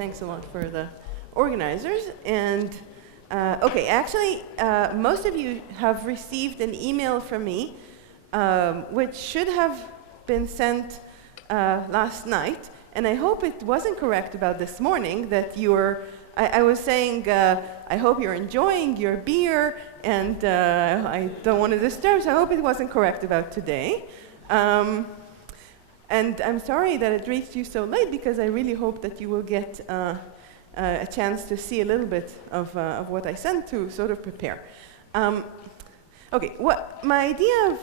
thanks a lot for the organizers. And okay, actually, most of you have received an email from me, which should have been sent last night. And I hope it wasn't correct about this morning that you're, I was saying, I hope you're enjoying your beer, and I don't want to disturb, so I hope it wasn't correct about today. And I'm sorry that it reached you so late, because I really hope that you will get a chance to see a little bit of what I sent to sort of prepare. Okay, my idea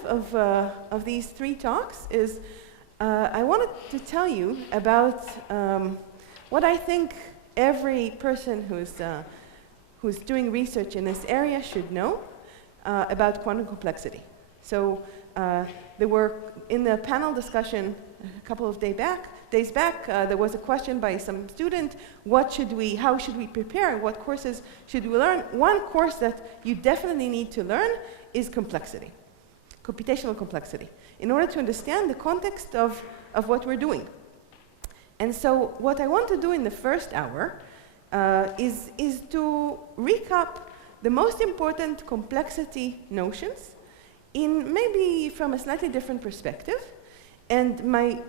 of these three talks is I wanted to tell you about what I think every person who's doing research in this area should know about quantum complexity. So there were, in the panel discussion a couple of days back, there was a question by some student, how should we prepare, what courses should we learn? One course that you definitely need to learn is complexity, computational complexity, in order to understand the context of what we're doing. And so what I want to do in the first hour is to recap the most important complexity notions in maybe from a slightly different perspective. And my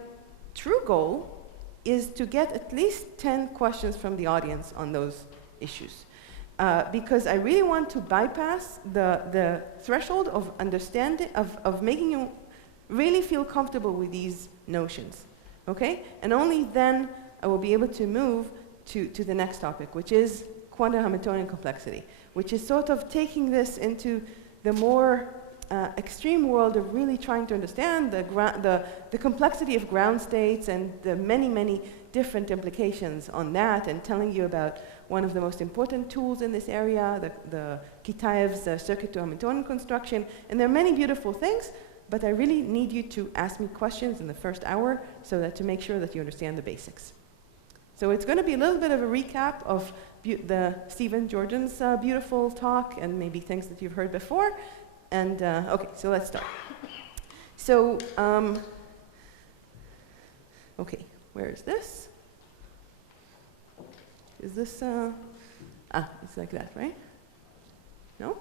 true goal is to get at least 10 questions from the audience on those issues. Because I really want to bypass the threshold of understanding, of making you really feel comfortable with these notions, okay? And only then I will be able to move to the next topic, which is quantum Hamiltonian complexity, which is sort of taking this into the more extreme world of really trying to understand the complexity of ground states and the many, many different implications on that, and telling you about one of the most important tools in this area, the Kitaev's circuit to Hamiltonian construction. And there are many beautiful things, but I really need you to ask me questions in the first hour so that to make sure that you understand the basics. So it's going to be a little bit of a recap of the Stephen Jordan's beautiful talk and maybe things that you've heard before. And okay, so let's start. So, okay, where is this? Is this, it's like that, right? No?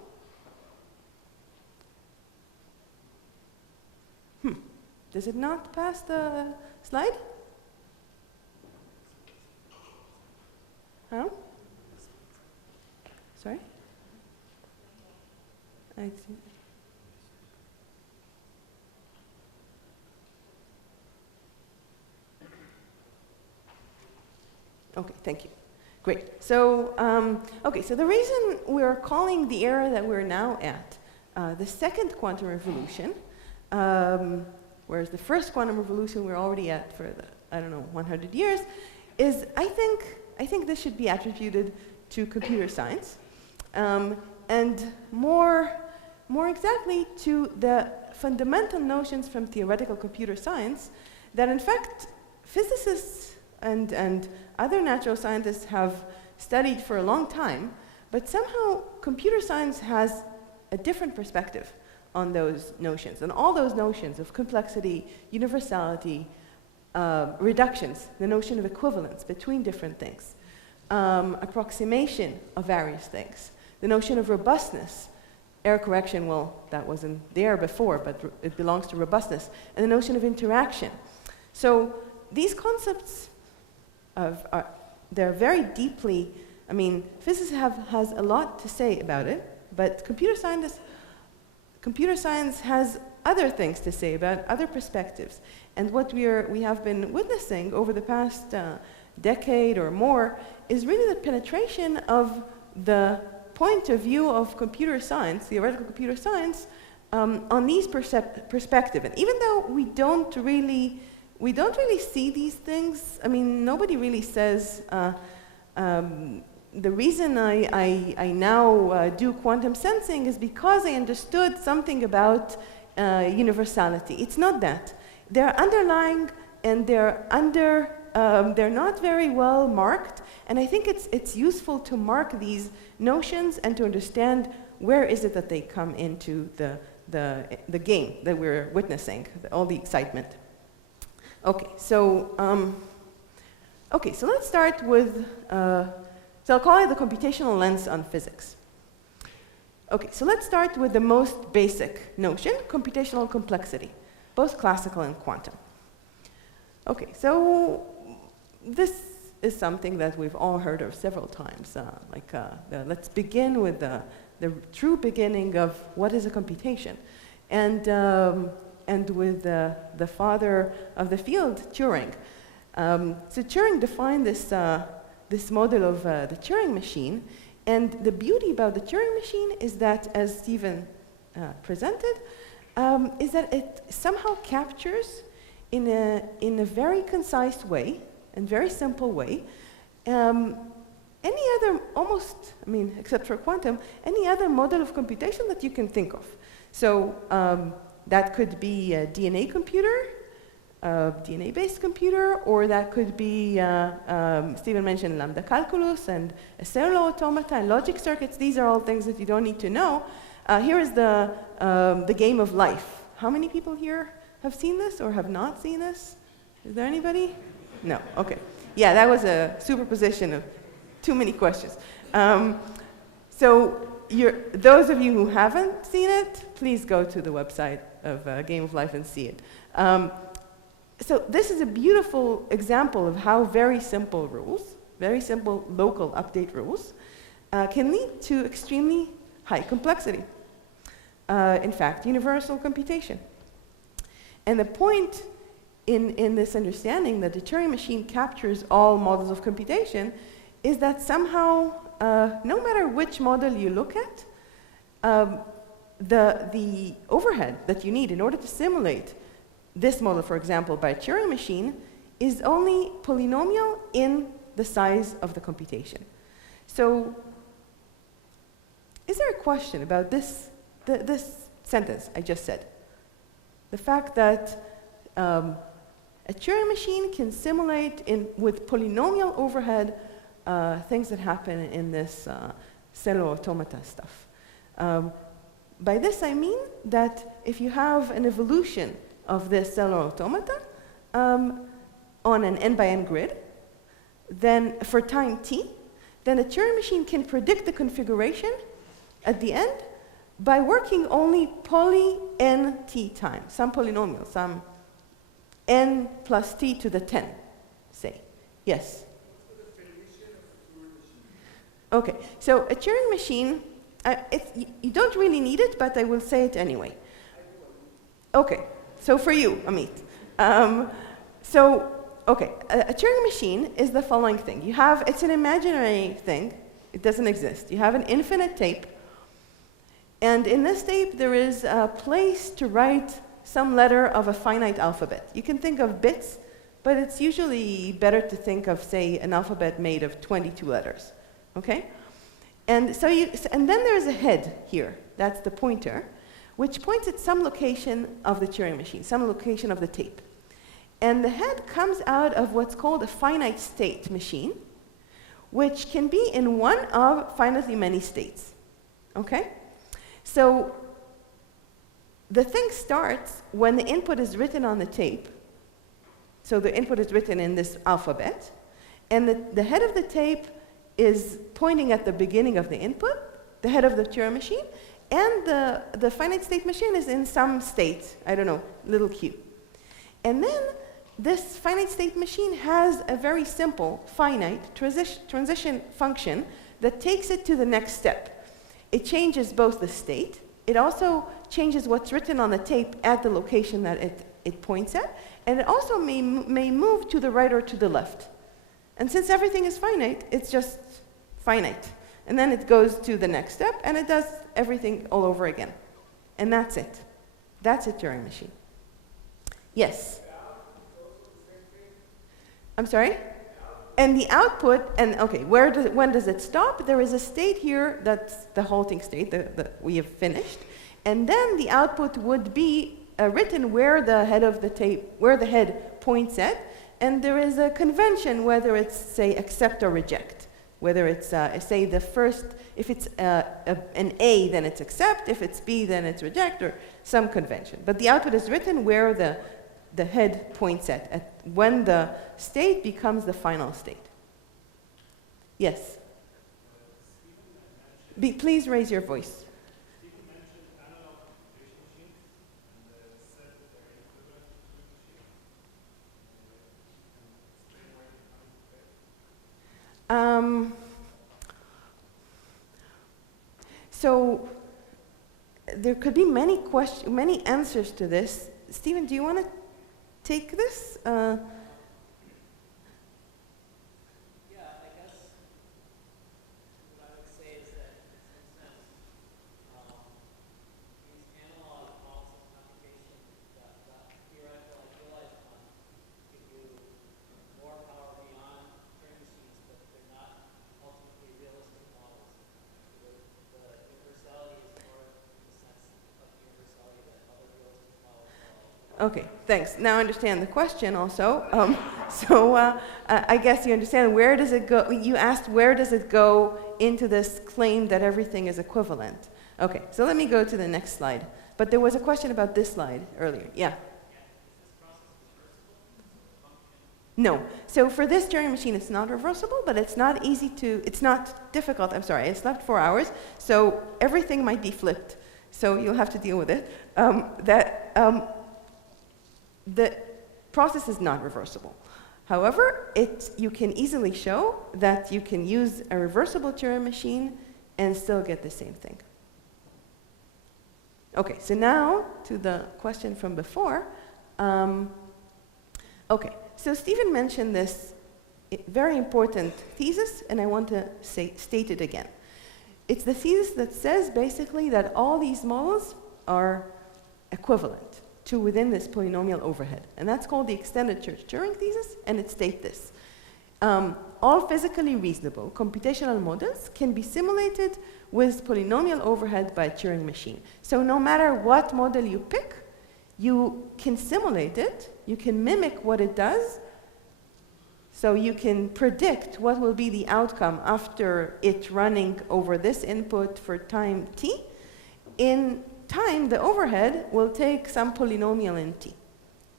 Does it not pass the slide? How? Sorry? I see. Okay, thank you. Great. So, okay, so the reason we're calling the era that we're now at the second quantum revolution, whereas the first quantum revolution we're already at for the, 100 years, is I think this should be attributed to computer science, and more exactly to the fundamental notions from theoretical computer science that in fact physicists and other natural scientists have studied for a long time, but somehow computer science has a different perspective on those notions, on all those notions of complexity, universality, reductions, the notion of equivalence between different things, approximation of various things, the notion of robustness, error correction, well, that wasn't there before, but it belongs to robustness, and the notion of interaction. So these concepts they're very deeply, physics has a lot to say about it, but computer science has other things to say about other perspectives. And what we have been witnessing over the past decade or more is really the penetration of the point of view of computer science, theoretical computer science, on these perspectives. And even though we don't really see these things, nobody really says, the reason I now do quantum sensing is because I understood something about universality. It's not that. They're underlying and they're not very well marked, and I think it's useful to mark these notions and to understand where is it that they come into the game that we're witnessing, all the excitement. Okay, so Okay, so let's start with, so I'll call it the computational lens on physics. Okay, so let's start with the most basic notion, computational complexity, both classical and quantum. Okay, so this is something that we've all heard of several times. Let's begin with the true beginning of what is a computation. And with the father of the field, Turing. So Turing defined this model of the Turing machine. And the beauty about the Turing machine is that, as Stephen presented, is that it somehow captures in a very concise way and very simple way any other, except for quantum, any other model of computation that you can think of. So that could be a DNA computer, a DNA-based computer, or that could be, Stephen mentioned lambda calculus and a cellular automata and logic circuits. These are all things that you don't need to know. Here is the game of life. How many people here have seen this or have not seen this? Is there anybody? No, okay. Yeah, that was a superposition of too many questions. So those of you who haven't seen it, please go to the website of Game of Life and see it. So this is a beautiful example of how very simple rules, very simple local update rules, can lead to extremely high complexity. In fact, universal computation. And the point in this understanding that the Turing machine captures all models of computation is that somehow, no matter which model you look at, the overhead that you need in order to simulate this model, for example, by a Turing machine, is only polynomial in the size of the computation. So, is there a question about this sentence I just said? The fact that a Turing machine can simulate with polynomial overhead things that happen in this cellular automata stuff. By this I mean that if you have an evolution of this cellular automata on an n-by-n grid, then for time t, then a Turing machine can predict the configuration at the end by working only poly nt time, some polynomial, some n plus t to the 10, say. Yes? Okay, so a Turing machine, you don't really need it, but I will say it anyway. Okay, so for you, Amit. A Turing machine is the following thing. It's an imaginary thing. It doesn't exist. You have an infinite tape. And in this tape, there is a place to write some letter of a finite alphabet. You can think of bits, but it's usually better to think of, say, an alphabet made of 22 letters. Okay? And then there's a head here. That's the pointer, which points at some location of the Turing machine, some location of the tape. And the head comes out of what's called a finite state machine, which can be in one of finitely many states. Okay? So the thing starts when the input is written on the tape. So the input is written in this alphabet, and the head of the tape is pointing at the beginning of the input, the head of the Turing machine, and the finite state machine is in some state, I don't know, little q. And then this finite state machine has a very simple, finite transition function that takes it to the next step. It changes both the state, it also changes what's written on the tape at the location that it points at, and it also may move to the right or to the left. And since everything is finite, it's just finite. And then it goes to the next step, and it does everything all over again. And that's it. That's a Turing machine. Yes? I'm sorry? And the output, when does it stop? There is a state here that's the halting state that we have finished. And then the output would be written where the head of the tape, where the head points at. And there is a convention whether it's, say, accept or reject. Whether it's, say, the first, if it's an A, then it's accept. If it's B, then it's reject, or some convention. But the output is written where the head points at when the state becomes the final state. Yes? Please raise your voice. So there could be many answers to this. Stephen, do you want to take this? Yeah, I guess what I would say is that, in a sense, these analog models of computation, the theoretical idealized ones, give you more power beyond Turing machines, but they're not ultimately realistic models. The universality is more in the sense of universality that other realistic models follow. Okay, thanks. Now I understand the question also. I guess you understand, where does it go? You asked where does it go into this claim that everything is equivalent. Okay, so let me go to the next slide. But there was a question about this slide earlier. Yeah? No. So for this Turing machine, it's not reversible, but it's not difficult. I'm sorry, I slept 4 hours, so everything might be flipped. So you'll have to deal with it. The process is not reversible. However, you can easily show that you can use a reversible Turing machine and still get the same thing. Okay, so now to the question from before. Okay, so Stephen mentioned this very important thesis, and I want to state it again. It's the thesis that says basically that all these models are equivalent to within this polynomial overhead. And that's called the extended Church-Turing thesis, and it states this. All physically reasonable computational models can be simulated with polynomial overhead by a Turing machine. So no matter what model you pick, you can simulate it, you can mimic what it does, so you can predict what will be the outcome after it running over this input for time t. In time, the overhead will take some polynomial in t.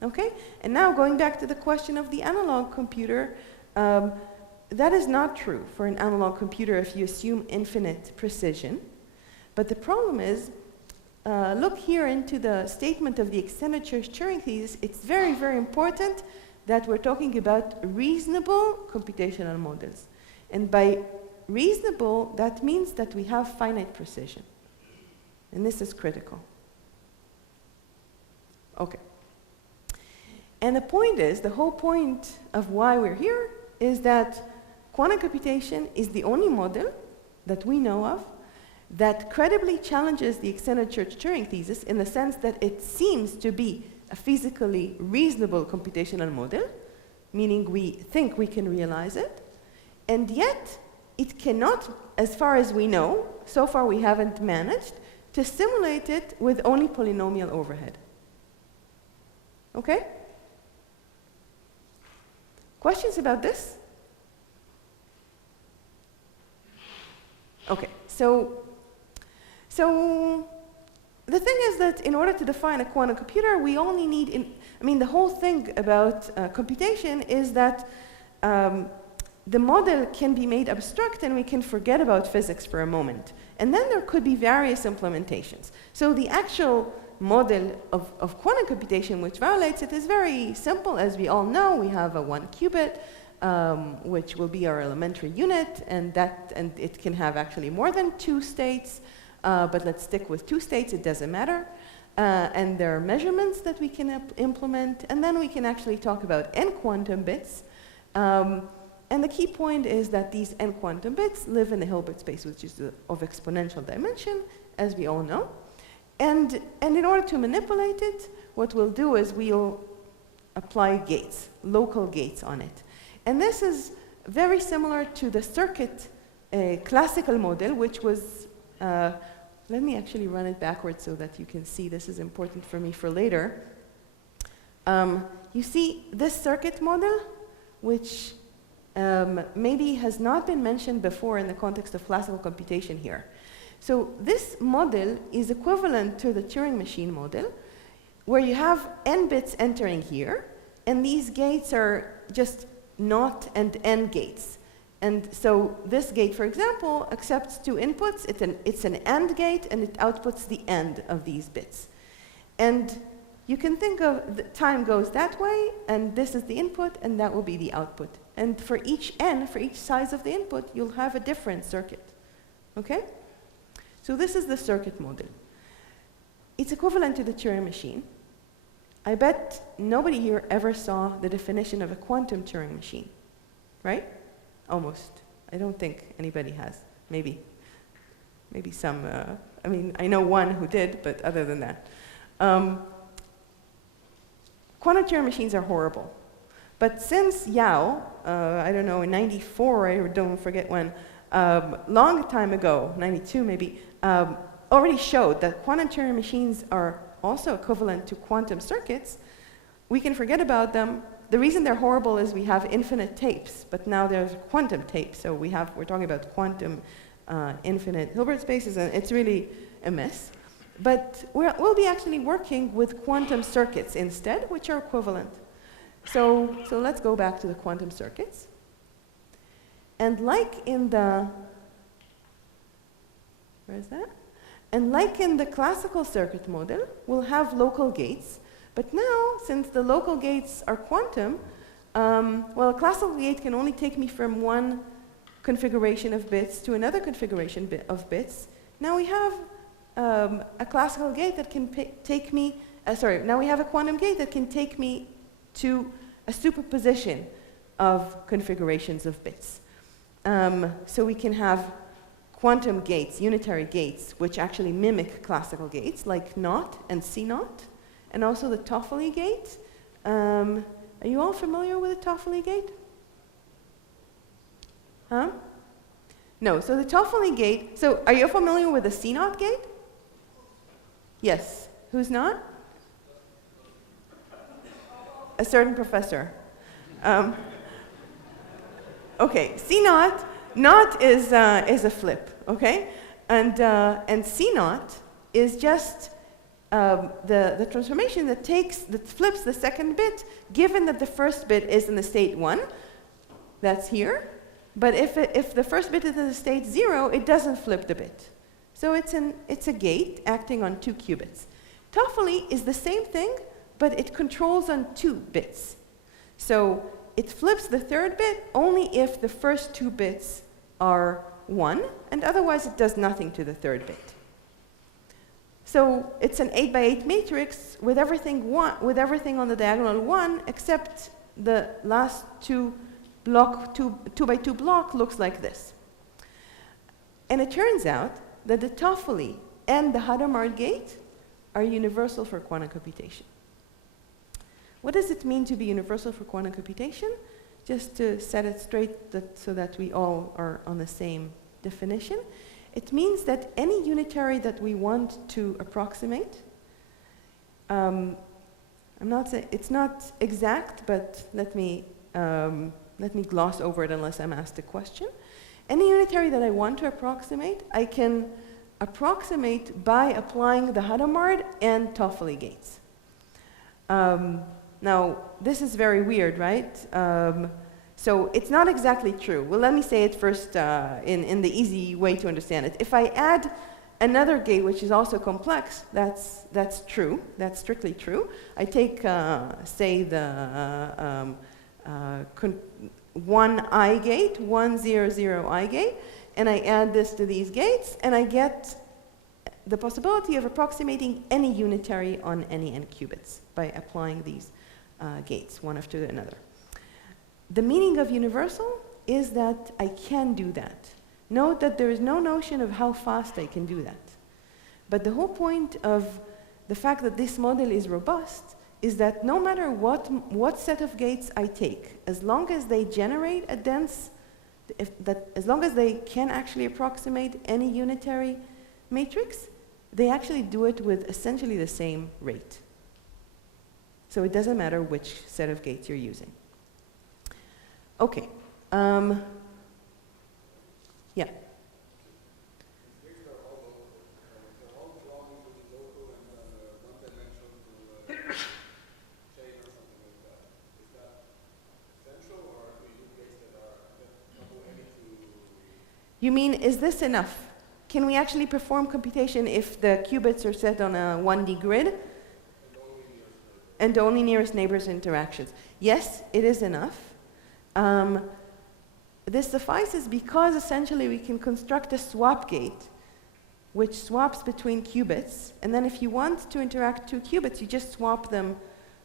Okay? And now going back to the question of the analog computer, that is not true for an analog computer if you assume infinite precision. But the problem is, look here into the statement of the extended Church-Turing thesis. It's very, very important that we're talking about reasonable computational models. And by reasonable, that means that we have finite precision. And this is critical. Okay. And the point is, the whole point of why we're here is that quantum computation is the only model that we know of that credibly challenges the extended Church-Turing thesis in the sense that it seems to be a physically reasonable computational model, meaning we think we can realize it, and yet it cannot, as far as we know, so far we haven't managed to simulate it with only polynomial overhead. Okay? Questions about this? Okay, so the thing is that in order to define a quantum computer, we only need, the whole thing about computation is that the model can be made abstract and we can forget about physics for a moment. And then there could be various implementations. So the actual model of quantum computation which violates it is very simple. As we all know, we have a 1 qubit, which will be our elementary unit, and it can have actually more than 2 states, but let's stick with 2 states, it doesn't matter. And there are measurements that we can implement, and then we can actually talk about n quantum bits. And the key point is that these n quantum bits live in the Hilbert space, which is of exponential dimension, as we all know. And in order to manipulate it, what we'll do is we'll apply gates, local gates on it. And this is very similar to the circuit classical model, which was, let me actually run it backwards so that you can see. This is important for me for later. You see this circuit model, which maybe has not been mentioned before in the context of classical computation here. So this model is equivalent to the Turing machine model, where you have n bits entering here, and these gates are just NOT and AND gates. And so this gate, for example, accepts two inputs. It's an AND gate, and it outputs the AND of these bits. And you can think of the time goes that way, and this is the input, and that will be the output. And for each n, for each size of the input, you'll have a different circuit. Okay? So this is the circuit model. It's equivalent to the Turing machine. I bet nobody here ever saw the definition of a quantum Turing machine, right? Almost. I don't think anybody has. Maybe some, I mean, I know one who did, but other than that. Quantum Turing machines are horrible. But since Yao, I don't know, in 94, I don't forget when, long time ago, 92 maybe, already showed that quantum Turing machines are also equivalent to quantum circuits, we can forget about them. The reason they're horrible is we have infinite tapes, but now there's quantum tapes, so we're talking about quantum infinite Hilbert spaces, and it's really a mess. But we'll be actually working with quantum circuits instead, which are equivalent. So let's go back to the quantum circuits. And like in the, where is that? And like in the classical circuit model, we'll have local gates. But now, since the local gates are quantum, well, a classical gate can only take me from one configuration of bits to another configuration of bits. Now we have a classical gate that can take me, now we have a quantum gate that can take me to a superposition of configurations of bits. So we can have quantum gates, unitary gates, which actually mimic classical gates, like NOT and C0, and also the Toffoli gate. Are you all familiar with the Toffoli gate? Huh? No, so the Toffoli gate, so are you familiar with the C0 gate? Yes. Who's not? A certain professor. Okay, C0, NOT is a flip, okay? And C0 is just the transformation that flips the second bit, given that the first bit is in the state 1, that's here. But if the first bit is in the state 0, it doesn't flip the bit. So it's a gate acting on 2 qubits. Toffoli is the same thing, but it controls on 2 bits. So it flips the third bit only if the first 2 bits are 1, and otherwise it does nothing to the third bit. So it's an 8x8 matrix with everything on the diagonal 1, except the last 2 by 2 block looks like this. And it turns out that the Toffoli and the Hadamard gate are universal for quantum computation. What does it mean to be universal for quantum computation? Just to set it straight so that we all are on the same definition. It means that any unitary that we want to approximate, it's not exact, but let me gloss over it unless I'm asked a question. Any unitary that I want to approximate, I can approximate by applying the Hadamard and Toffoli gates. Now, this is very weird, right? So it's not exactly true. Well, let me say it first in the easy way to understand it. If I add another gate, which is also complex, that's true. That's strictly true. I take, say, the 1I gate, 100I gate, and I add this to these gates, and I get the possibility of approximating any unitary on any n qubits by applying these gates, one after another. The meaning of universal is that I can do that. Note that there is no notion of how fast I can do that. But the whole point of the fact that this model is robust is that no matter what set of gates I take, as long as they generate a dense, as long as they can actually approximate any unitary matrix, they actually do it with essentially the same rate. So it doesn't matter which set of gates you're using. Okay. Yeah. You mean, is this enough? Can we actually perform computation if the qubits are set on a 1D grid? And only nearest neighbors interactions. Yes, it is enough. This suffices because essentially we can construct a swap gate which swaps between qubits, and then if you want to interact two qubits, you just swap them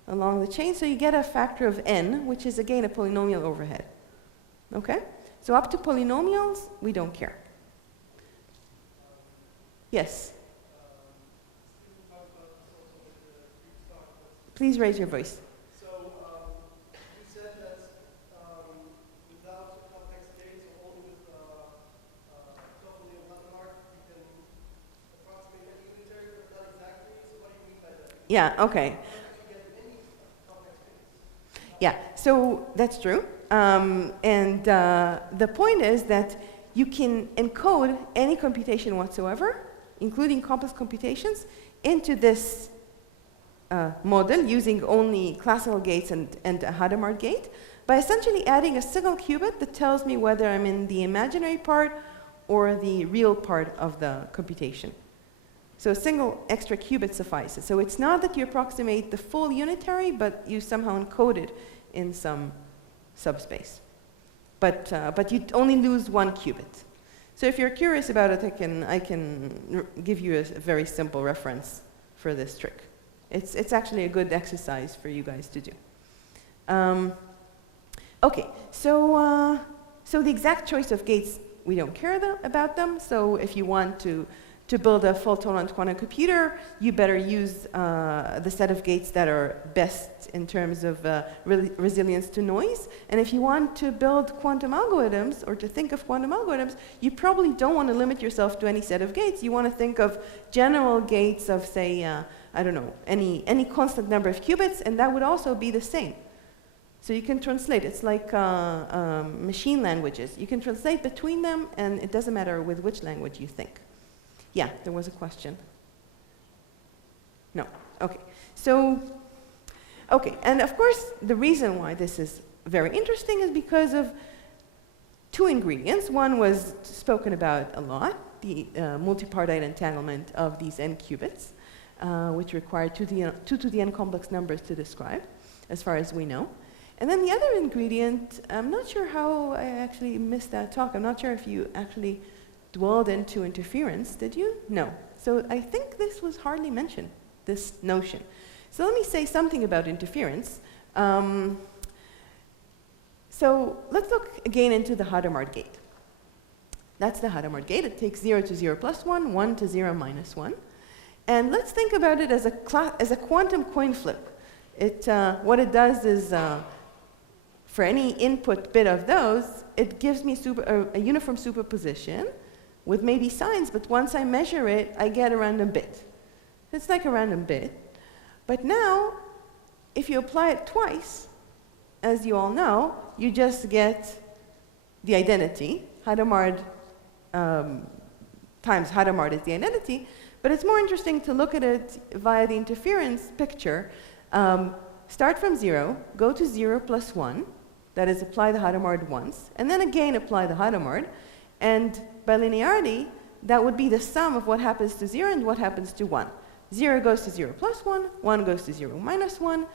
along the chain, so you get a factor of n, which is again a polynomial overhead. Okay? So up to polynomials, we don't care. Yes? Please raise your voice. So you said that without complex gates or only with coupled in Hadamard, you can approximate any unitary, but not exactly. So what do you mean by that? Yeah, okay. Yeah, so that's true. The point is that you can encode any computation whatsoever, including complex computations, into this model using only classical gates and a Hadamard gate by essentially adding a single qubit that tells me whether I'm in the imaginary part or the real part of the computation. So a single extra qubit suffices. So it's not that you approximate the full unitary, but you somehow encode it in some subspace. But you only lose one qubit. So if you're curious about it, I can give you a very simple reference for this trick. It's actually a good exercise for you guys to do. Okay, so the exact choice of gates, we don't care about them. So if you want to build a fault-tolerant quantum computer, you better use the set of gates that are best in terms of resilience to noise. And if you want to build quantum algorithms, or to think of quantum algorithms, you probably don't want to limit yourself to any set of gates. You want to think of general gates of, say, I don't know, any constant number of qubits, and that would also be the same. So you can translate. It's like machine languages. You can translate between them, and it doesn't matter with which language you think. Yeah, there was a question. No, okay. So, okay, and of course, the reason why this is very interesting is because of two ingredients. One was spoken about a lot, the multipartite entanglement of these n qubits, which require 2 to the n complex numbers to describe, as far as we know. And then the other ingredient, I'm not sure how I actually missed that talk. I'm not sure if you actually dwelled into interference, did you? No. So I think this was hardly mentioned, this notion. So let me say something about interference. So let's look again into the Hadamard gate. That's the Hadamard gate. It takes 0 to 0 plus 1, 1 to 0 minus 1. And let's think about it as a quantum coin flip. What it does is, for any input bit of those, it gives me a uniform superposition with maybe signs, but once I measure it, I get a random bit. It's like a random bit. But now, if you apply it twice, as you all know, you just get the identity. Hadamard times Hadamard is the identity. But it's more interesting to look at it via the interference picture. Start from 0, go to 0 plus 1, that is, apply the Hadamard once, and then again apply the Hadamard. And by linearity, that would be the sum of what happens to 0 and what happens to 1. 0 goes to 0 plus 1, 1 goes to 0 minus 1,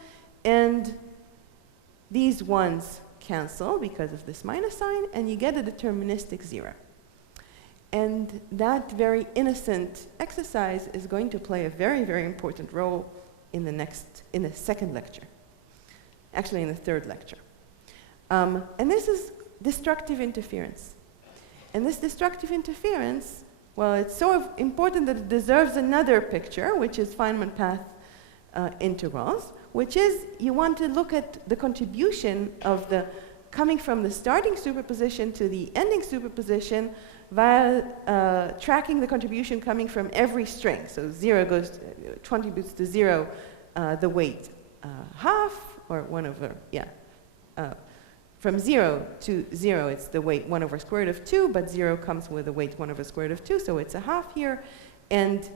and these ones cancel because of this minus sign, and you get a deterministic 0. And that very innocent exercise is going to play a very, very important role in the second lecture. Actually, in the third lecture. And this is destructive interference. And this destructive interference, well, it's so important that it deserves another picture, which is Feynman path integrals, which is you want to look at the contribution of the coming from the starting superposition to the ending superposition via tracking the contribution coming from every string. So 0 contributes to 0 the weight half, or 1 over, from 0 to 0, it's the weight 1 over square root of 2, but 0 comes with the weight 1 over square root of 2, so it's a half here, and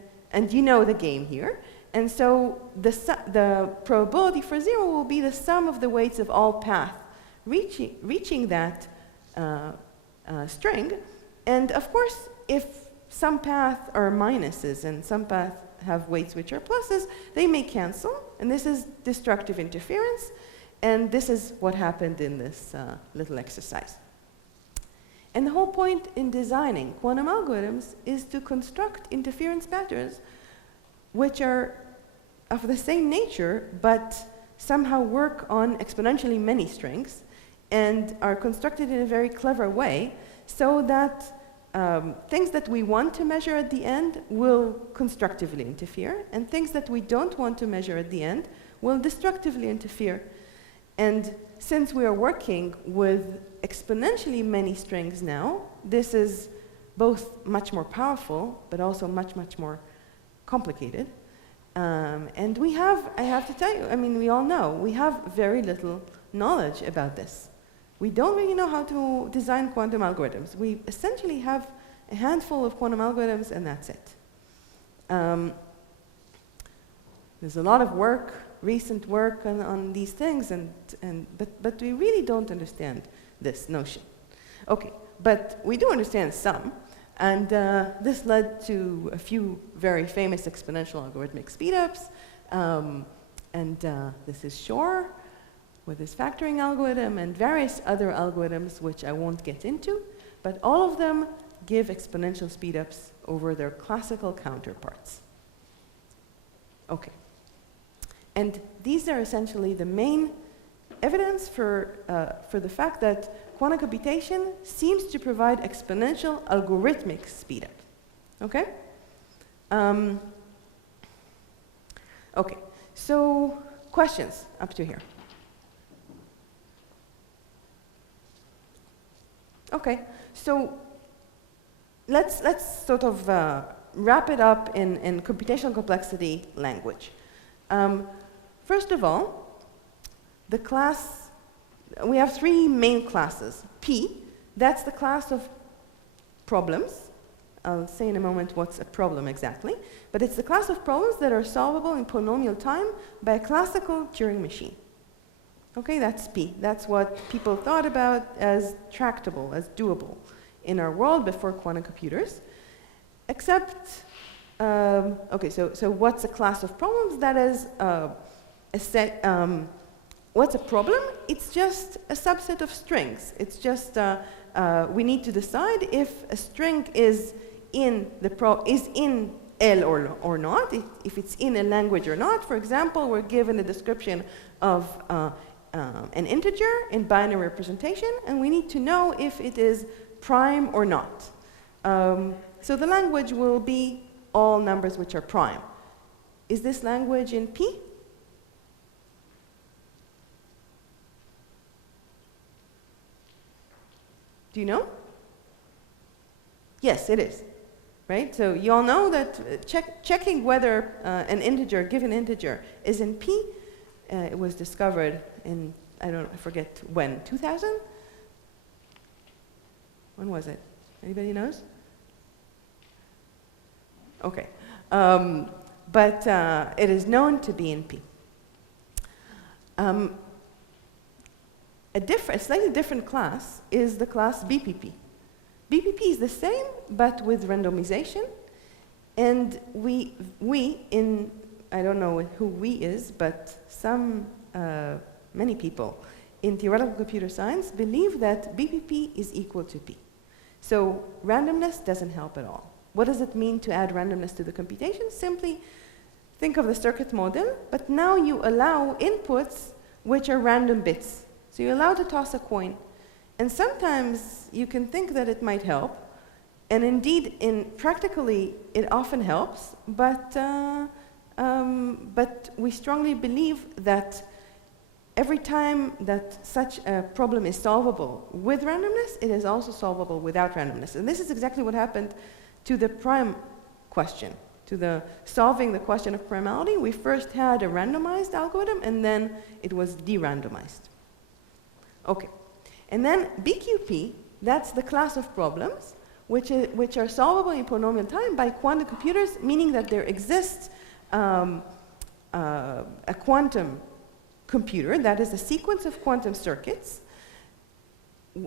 you know the game here. And so the probability for 0 will be the sum of the weights of all paths reaching that string, And of course, if some paths are minuses and some paths have weights which are pluses, they may cancel, and this is destructive interference, and this is what happened in this little exercise. And the whole point in designing quantum algorithms is to construct interference patterns which are of the same nature, but somehow work on exponentially many strings and are constructed in a very clever way so that things that we want to measure at the end will constructively interfere, and things that we don't want to measure at the end will destructively interfere. And since we are working with exponentially many strings now, this is both much more powerful, but also much, much more complicated. And we have, I have to tell you, I mean, we all know, we have very little knowledge about this. We don't really know how to design quantum algorithms. We essentially have a handful of quantum algorithms, and that's it. There's a lot of work, recent work on these things, but we really don't understand this notion. Okay, but we do understand some, and this led to a few very famous exponential algorithmic speedups, this is Shor with his factoring algorithm and various other algorithms which I won't get into, but all of them give exponential speedups over their classical counterparts. Okay. And these are essentially the main evidence for the fact that quantum computation seems to provide exponential algorithmic speedup. Okay? Okay, so questions up to here? Okay, so let's sort of wrap it up in computational complexity language. First of all, the class, we have three main classes. P, that's the class of problems. I'll say in a moment what's a problem exactly, but it's the class of problems that are solvable in polynomial time by a classical Turing machine. Okay, that's P. That's what people thought about as tractable, as doable in our world before quantum computers. Except, okay, so what's a class of problems? That is a set, what's a problem? It's just a subset of strings. It's just, we need to decide if a string is in L or not, if it's in a language or not. For example, we're given a description of an integer in binary representation, and we need to know if it is prime or not. So the language will be all numbers which are prime. Is this language in P? Do you know? Yes, it is. Right? So you all know that checking whether an integer, given integer, is in P, it was discovered in, I forget when, 2000? When was it? Anybody knows? Okay. But it is known to be in P. A slightly different class is the class BPP. BPP is the same, but with randomization. And we in, I don't know who we is, but many people in theoretical computer science believe that BPP is equal to P. So randomness doesn't help at all. What does it mean to add randomness to the computation? Simply think of the circuit model, but now you allow inputs which are random bits. So you're allowed to toss a coin. And sometimes you can think that it might help, and indeed, practically, it often helps, but we strongly believe that every time that such a problem is solvable with randomness, it is also solvable without randomness. And this is exactly what happened to the prime question, to solving the question of primality. We first had a randomized algorithm, and then it was de-randomized. Okay. And then BQP, that's the class of problems which are solvable in polynomial time by quantum computers, meaning that there exists a quantum computer, that is a sequence of quantum circuits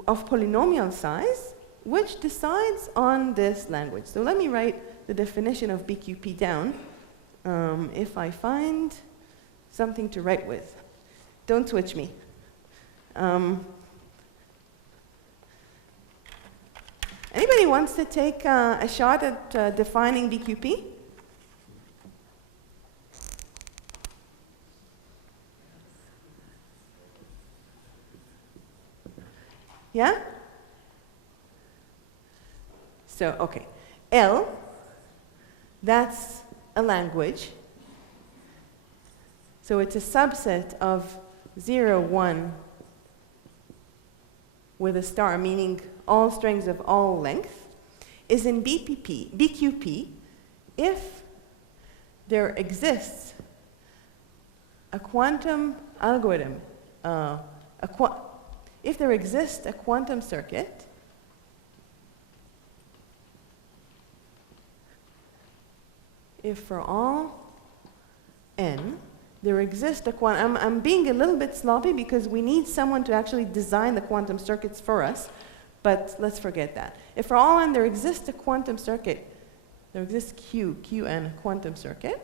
of polynomial size, which decides on this language. So let me write the definition of BQP down, if I find something to write with. Don't switch me. Anybody wants to take a shot at defining BQP? Yeah? So, okay. L, that's a language. So it's a subset of 0, 1 with a star, meaning all strings of all length, is in BQP if there exists a quantum algorithm, if there exists a quantum circuit if for all n there exists a quantum. I'm being a little bit sloppy because we need someone to actually design the quantum circuits for us, but let's forget that. If for all n there exists a quantum circuit, there exists Qn quantum circuit,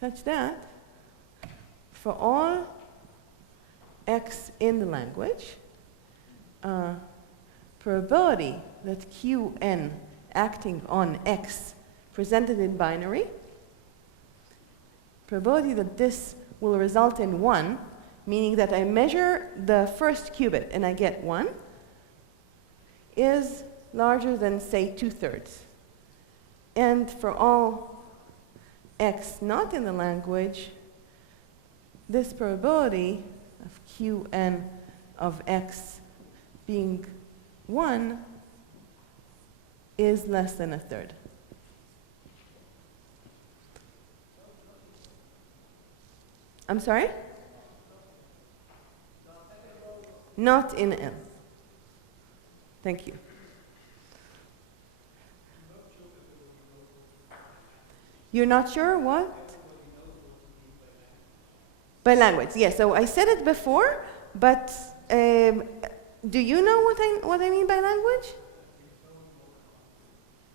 such that for all x in the language, probability that Qn acting on x presented in binary, probability that this will result in 1, meaning that I measure the first qubit and I get 1, is larger than, say, 2/3. And for all x not in the language, this probability of Qn of x being 1 is less than 1/3. I'm sorry? Not in L. Thank you. You're not sure what? By language, yes. So I said it before, but do you know what I mean by language?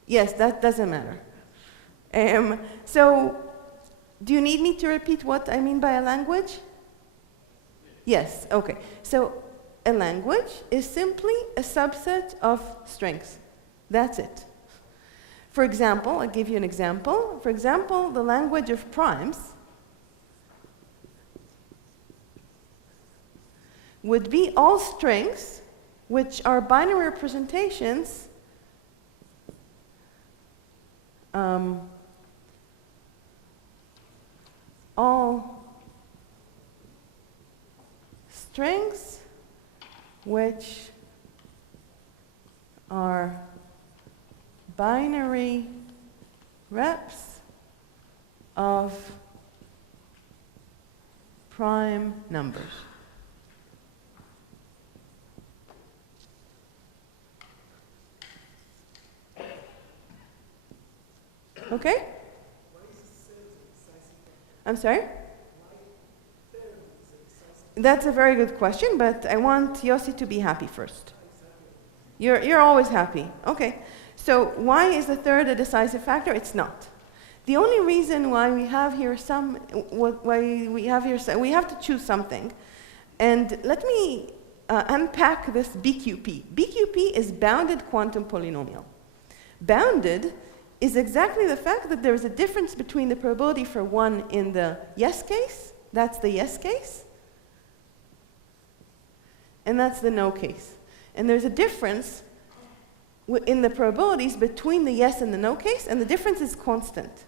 Yes, that doesn't matter. So do you need me to repeat what I mean by a language? Yes, okay. So a language is simply a subset of strings. That's it. For example, I'll give you an example. For example, the language of primes would be all strings which are binary representations all strings which are binary reps of prime numbers. Okay? I'm sorry? That's a very good question, but I want Yossi to be happy first. You're always happy. Okay. So why is the third a decisive factor? It's not. The only reason why we have here we have to choose something. And let me unpack this BQP. BQP is bounded quantum polynomial. Bounded is exactly the fact that there is a difference between the probability for 1 in the yes case, that's the yes case, and that's the no case. And there's a difference in the probabilities between the yes and the no case, and the difference is constant.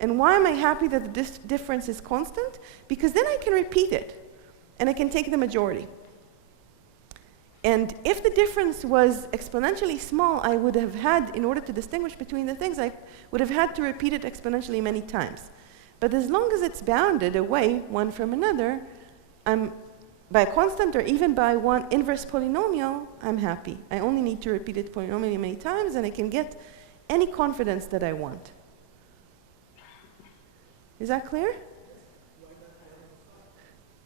And why am I happy that this difference is constant? Because then I can repeat it, and I can take the majority. And if the difference was exponentially small, I would have had, in order to distinguish between the things, I would have had to repeat it exponentially many times. But as long as it's bounded away one from another, by a constant or even by one inverse polynomial, I'm happy. I only need to repeat it polynomially many times, and I can get any confidence that I want. Is that clear?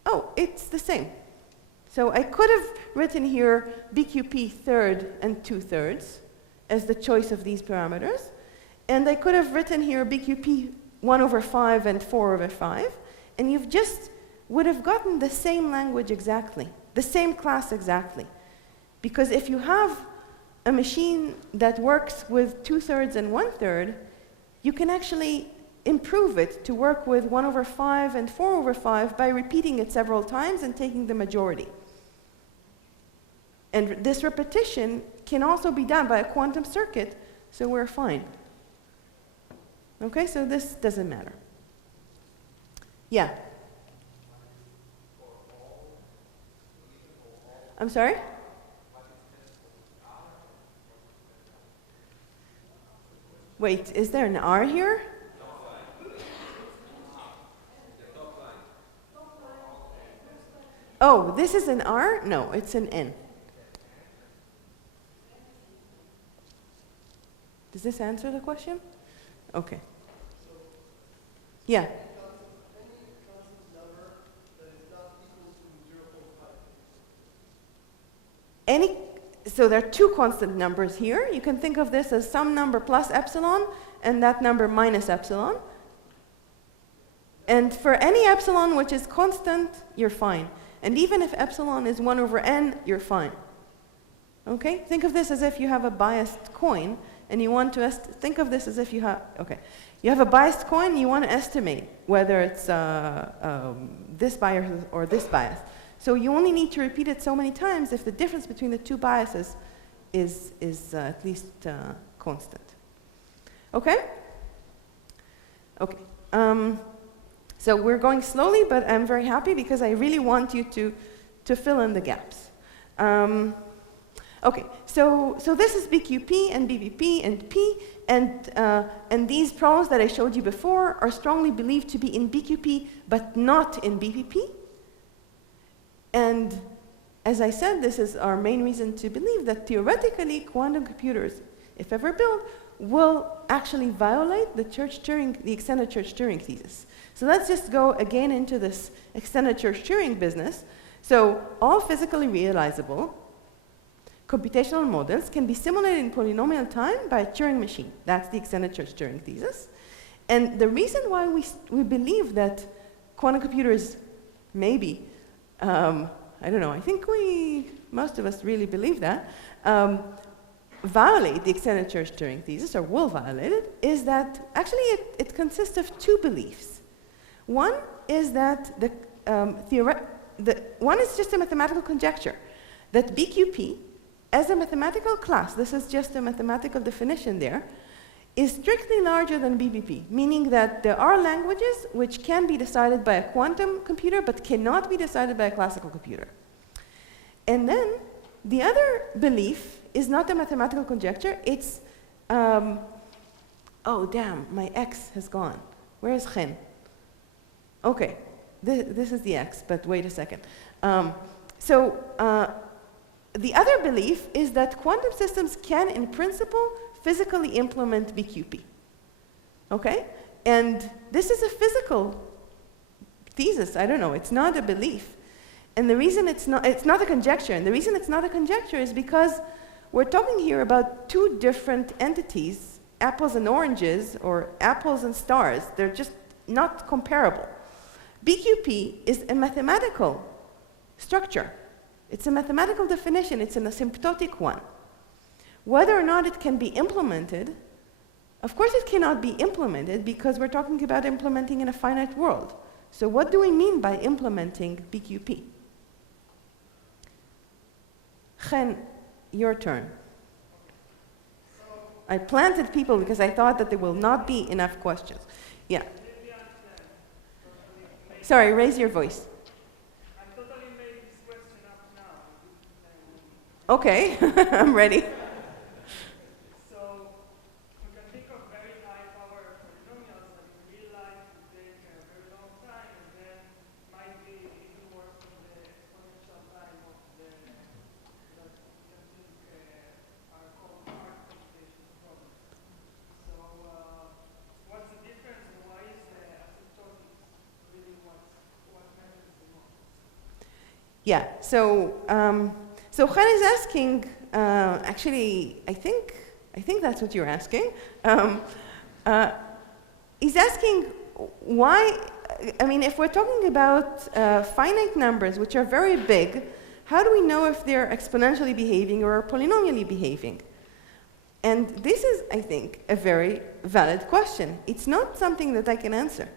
Oh, it's the same. So I could have written here BQP third and 2/3 as the choice of these parameters. And I could have written here BQP 1/5 and 4/5. And you've just would have gotten the same language exactly, the same class exactly. Because if you have a machine that works with 2/3 and 1/3, you can actually improve it to work with 1/5 and 4/5 by repeating it several times and taking the majority. And this repetition can also be done by a quantum circuit, so we're fine. Okay, so this doesn't matter. Yeah? I'm sorry? Wait, is there an R here? Oh, this is an R? No, it's an N. Does this answer the question? Okay. Yeah. So there are two constant numbers here. You can think of this as some number plus epsilon and that number minus epsilon. And for any epsilon which is constant, you're fine. And even if epsilon is 1/n, you're fine. Okay? Think of this as if you have a biased coin and you want to think of this as if you have, okay. You have a biased coin, you want to estimate whether it's this bias or this bias. So you only need to repeat it so many times if the difference between the two biases is at least constant. Okay? Okay. So we're going slowly, but I'm very happy because I really want you to fill in the gaps. Okay, so this is BQP and BBP and P, and these problems that I showed you before are strongly believed to be in BQP, but not in BBP. And as I said, this is our main reason to believe that theoretically quantum computers, if ever built, will actually violate the extended Church-Turing thesis. So let's just go again into this extended Church-Turing business. So all physically realizable computational models can be simulated in polynomial time by a Turing machine. That's the extended Church-Turing thesis. And the reason why we believe that quantum computers maybe, I don't know, I think most of us really believe that, violate the extended Church-Turing thesis, or will violate it, is that actually it consists of two beliefs. One is that one is just a mathematical conjecture, that BQP, as a mathematical class, this is just a mathematical definition there, is strictly larger than BBP, meaning that there are languages which can be decided by a quantum computer but cannot be decided by a classical computer. And then the other belief is not a mathematical conjecture, it's, oh damn, my X has gone. Where is Chen? Okay, this is the X, but wait a second. The other belief is that quantum systems can, in principle, physically implement BQP. Okay? And this is a physical thesis. I don't know. It's not a belief. And the reason it's not a conjecture. And the reason it's not a conjecture is because we're talking here about two different entities, apples and oranges, or apples and stars. They're just not comparable. BQP is a mathematical structure. It's a mathematical definition. It's an asymptotic one. Whether or not it can be implemented, of course it cannot be implemented because we're talking about implementing in a finite world. So what do we mean by implementing BQP? Chen, your turn. I planted people because I thought that there will not be enough questions. Yeah. Sorry, raise your voice. Okay, I'm ready. So we can think of very high power polynomials that in real life would take a very long time and then might be even worse than the exponential time of that we can think are called hard computation problems. So what's the difference and why is asymptotic Yeah, so Khan is asking, actually, I think that's what you're asking. He's asking why, I mean, if we're talking about finite numbers, which are very big, how do we know if they're exponentially behaving or polynomially behaving? And this is, I think, a very valid question. It's not something that I can answer.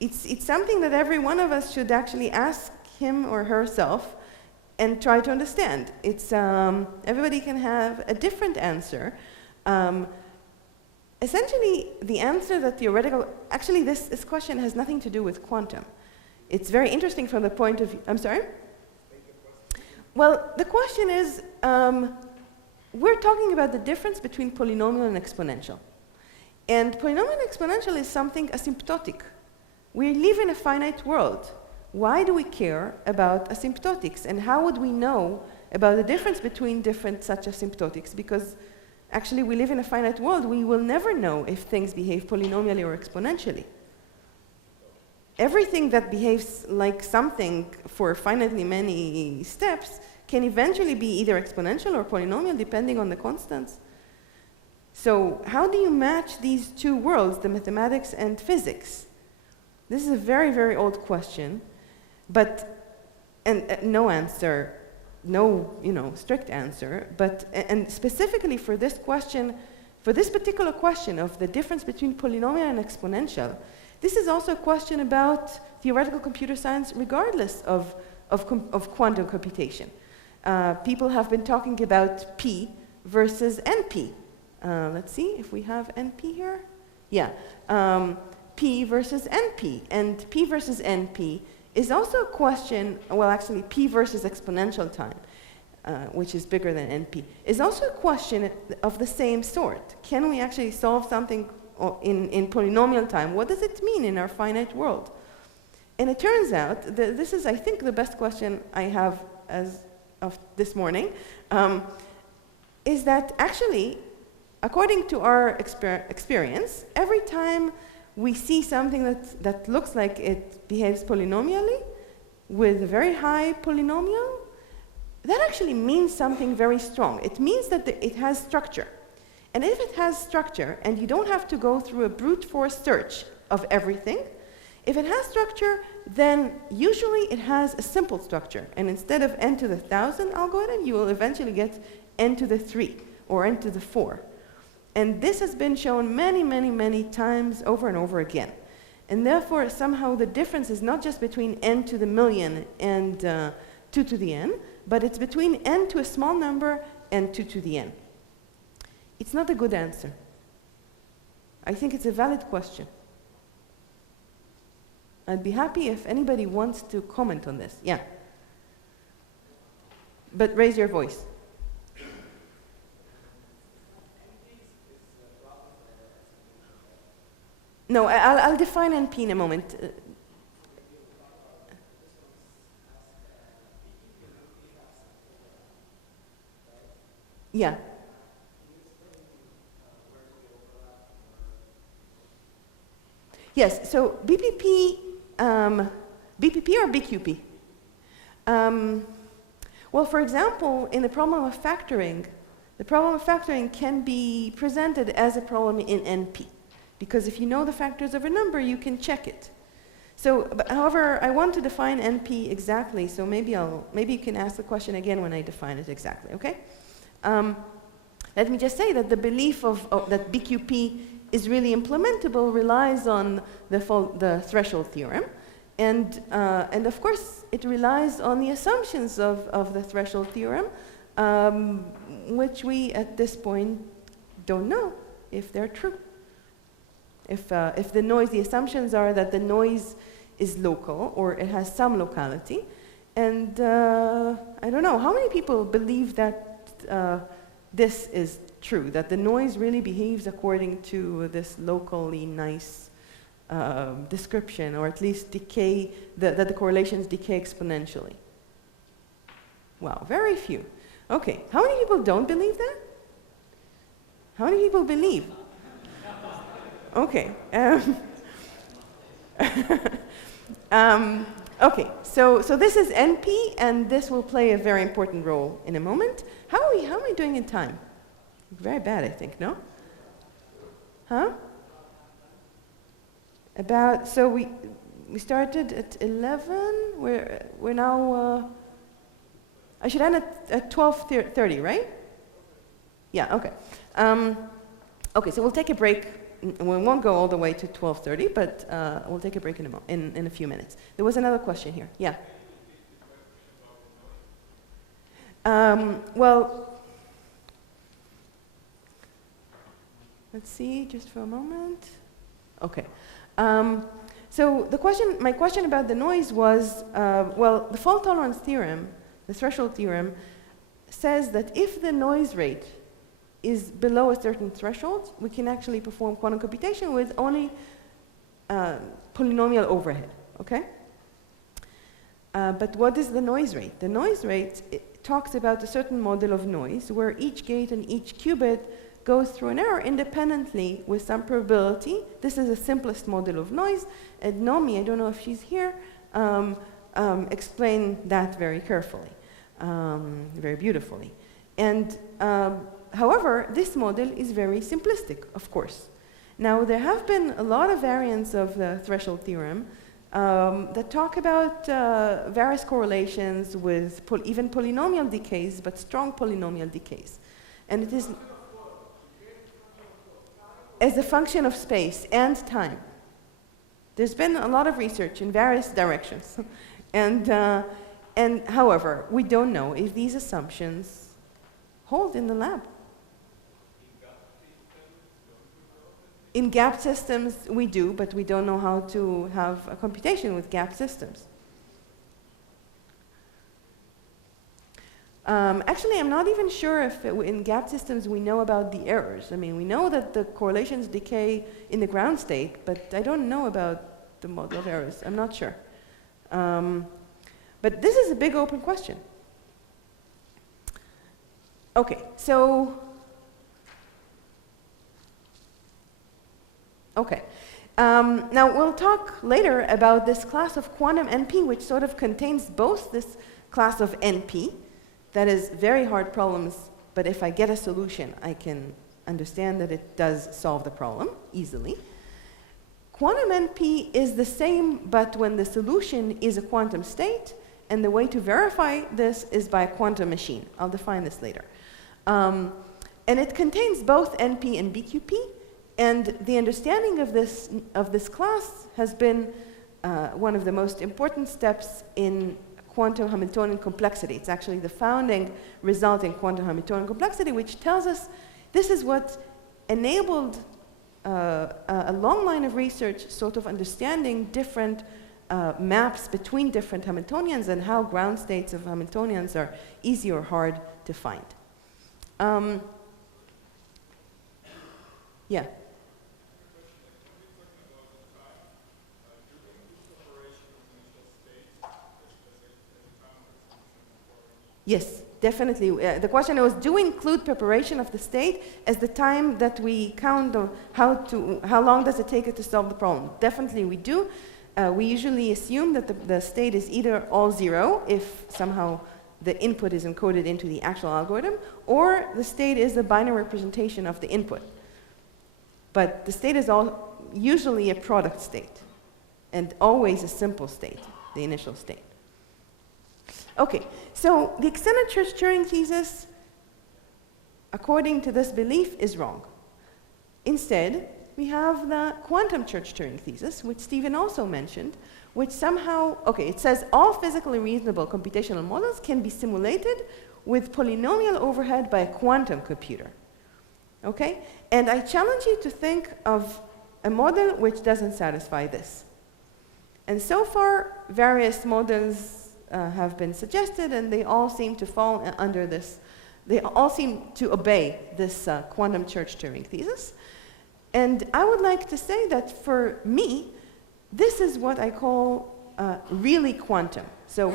It's something that every one of us should actually ask him or herself and try to understand. It's, everybody can have a different answer. Essentially, the answer that theoretical, actually this question has nothing to do with quantum. It's very interesting from the point of view, I'm sorry? Well, the question is, we're talking about the difference between polynomial and exponential. And polynomial and exponential is something asymptotic. We live in a finite world. Why do we care about asymptotics? And how would we know about the difference between different such asymptotics? Because actually we live in a finite world. We will never know if things behave polynomially or exponentially. Everything that behaves like something for finitely many steps can eventually be either exponential or polynomial depending on the constants. So how do you match these two worlds, the mathematics and physics? This is a very, very old question, but no answer, no strict answer, but and specifically for this question, for this particular question of the difference between polynomial and exponential, this is also a question about theoretical computer science regardless of quantum computation. People have been talking about P versus NP. Let's see if we have NP here. Yeah, P versus NP. And P versus NP is also a question, well actually P versus exponential time, which is bigger than NP, is also a question of the same sort. Can we actually solve something in polynomial time? What does it mean in our finite world? And it turns out that this is, I think, the best question I have as of this morning, is that actually, according to our experience, every time we see something that looks like it behaves polynomially with a very high polynomial, that actually means something very strong. It means that it has structure. And if it has structure, and you don't have to go through a brute force search of everything, if it has structure, then usually it has a simple structure. And instead of n to the 1,000 algorithm, you will eventually get n to the 3 or n to the 4. And this has been shown many, many, many times over and over again. And therefore, somehow the difference is not just between n to the million and 2 to the n, but it's between n to a small number and 2 to the n. It's not a good answer. I think it's a valid question. I'd be happy if anybody wants to comment on this. Yeah. But raise your voice. No, I'll define NP in a moment. Yeah. Yes, so BPP or BQP? Well, for example, in the problem of factoring, the problem of factoring can be presented as a problem in NP. Because if you know the factors of a number, you can check it. So, however, I want to define NP exactly, so maybe you can ask the question again when I define it exactly, okay? Let me just say that the belief that BQP is really implementable relies on the threshold theorem. And of course, it relies on the assumptions of the threshold theorem, which we, at this point, don't know if they're true. If the assumptions are that the noise is local, or it has some locality, and I don't know, how many people believe that this is true, that the noise really behaves according to this locally nice description, or at least decay, that the correlations decay exponentially? Wow, very few. Okay, how many people don't believe that? How many people believe? Okay. Okay, so this is NP, and this will play a very important role in a moment. How are we doing in time? Very bad, I think, no? Huh? About, so we started at 11, we're now, I should end at 12:30, right? Yeah, okay. Okay, so we'll take a break. We won't go all the way to 12:30, but we'll take a break in a few minutes. There was another question here. Yeah. Well, let's see, just for a moment. Okay. So my question about the noise was, well, the fault tolerance theorem, the threshold theorem, says that if the noise rate is below a certain threshold, we can actually perform quantum computation with only polynomial overhead, okay? But what is the noise rate? The noise rate talks about a certain model of noise where each gate and each qubit goes through an error independently with some probability. This is the simplest model of noise. And Nomi, I don't know if she's here, explained that very carefully, very beautifully. And however, this model is very simplistic, of course. Now, there have been a lot of variants of the threshold theorem that talk about various correlations with even polynomial decays, but strong polynomial decays. And it is as a function of space and time. There's been a lot of research in various directions. And however, we don't know if these assumptions hold in the lab. In gap systems, we do, but we don't know how to have a computation with gap systems. Actually, I'm not even sure if in gap systems we know about the errors. I mean, we know that the correlations decay in the ground state, but I don't know about the model of errors. I'm not sure. But this is a big open question. Okay, so okay. Now we'll talk later about this class of quantum NP, which sort of contains both this class of NP, that is very hard problems, but if I get a solution, I can understand that it does solve the problem easily. Quantum NP is the same, but when the solution is a quantum state, and the way to verify this is by a quantum machine. I'll define this later. And it contains both NP and BQP, and the understanding of this class has been one of the most important steps in quantum Hamiltonian complexity. It's actually the founding result in quantum Hamiltonian complexity, which tells us this is what enabled a long line of research sort of understanding different maps between different Hamiltonians and how ground states of Hamiltonians are easy or hard to find. Yeah. Yes, definitely. The question was, do we include preparation of the state as the time that we count how long does it take it to solve the problem? Definitely we do. We usually assume that the state is either all zero, if somehow the input is encoded into the actual algorithm, or the state is a binary representation of the input. But the state is usually a product state, and always a simple state, the initial state. Okay, so the extended Church-Turing thesis, according to this belief, is wrong. Instead, we have the quantum Church-Turing thesis, which Stephen also mentioned, which somehow, okay, it says all physically reasonable computational models can be simulated with polynomial overhead by a quantum computer. Okay? And I challenge you to think of a model which doesn't satisfy this. And so far, various models have been suggested, and they all seem to fall under this. They all seem to obey this quantum Church-Turing thesis. And I would like to say that for me, this is what I call really quantum. So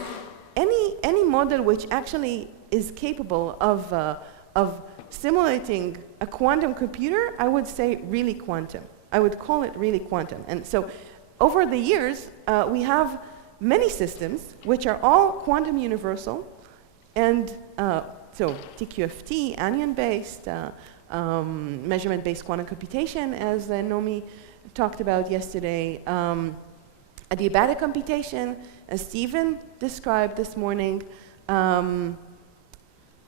any model which actually is capable of simulating a quantum computer, I would say really quantum. I would call it really quantum. And so over the years, we have many systems which are all quantum universal, and so TQFT, anion-based, measurement-based quantum computation, as Nomi talked about yesterday, adiabatic computation, as Stephen described this morning,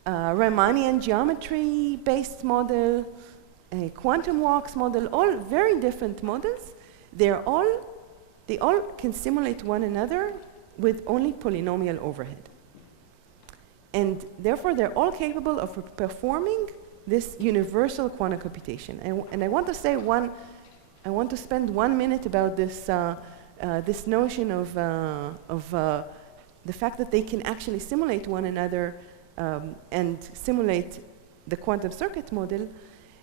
Riemannian geometry-based model, a quantum walks model, all very different models. They all can simulate one another with only polynomial overhead. And therefore, they're all capable of performing this universal quantum computation. And I want to say I want to spend 1 minute about this, this notion of the fact that they can actually simulate one another and simulate the quantum circuit model.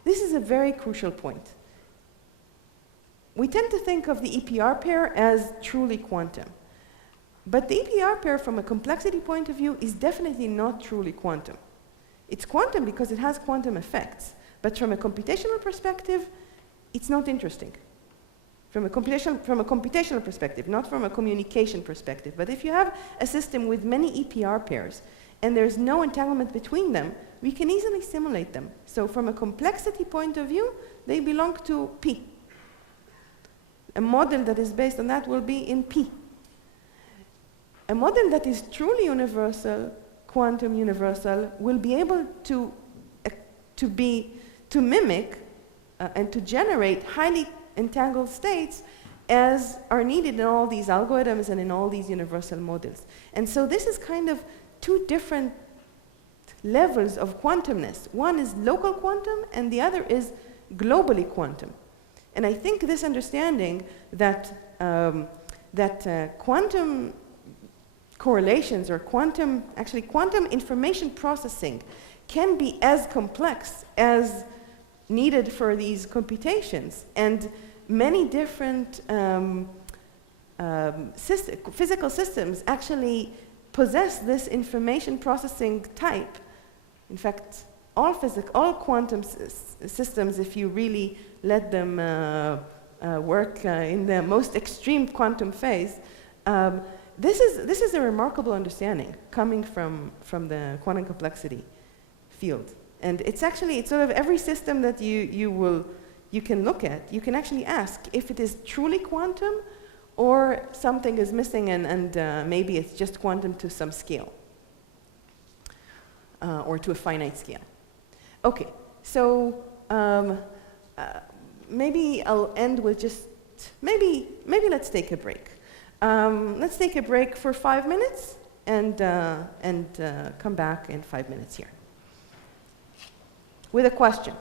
This is a very crucial point. We tend to think of the EPR pair as truly quantum. But the EPR pair, from a complexity point of view, is definitely not truly quantum. It's quantum because it has quantum effects. But from a computational perspective, it's not interesting. From a computational perspective, not from a communication perspective. But if you have a system with many EPR pairs, and there's no entanglement between them, we can easily simulate them. So from a complexity point of view, they belong to P. A model that is based on that will be in P. A model that is truly universal, quantum universal, will be able to mimic and to generate highly entangled states as are needed in all these algorithms and in all these universal models. And so this is kind of two different levels of quantumness. One is local quantum, and the other is globally quantum. And I think this understanding that, quantum correlations or quantum information processing can be as complex as needed for these computations, and many different physical systems actually possess this information processing type. In fact, all quantum systems, if you really let them work in the most extreme quantum phase, this is a remarkable understanding coming from the quantum complexity field. And it's sort of every system that you can look at, you can actually ask if it is truly quantum or something is missing and maybe it's just quantum to some scale or to a finite scale. Okay, so maybe I'll end with just, maybe let's take a break. Let's take a break for 5 minutes and come back in 5 minutes here with a question.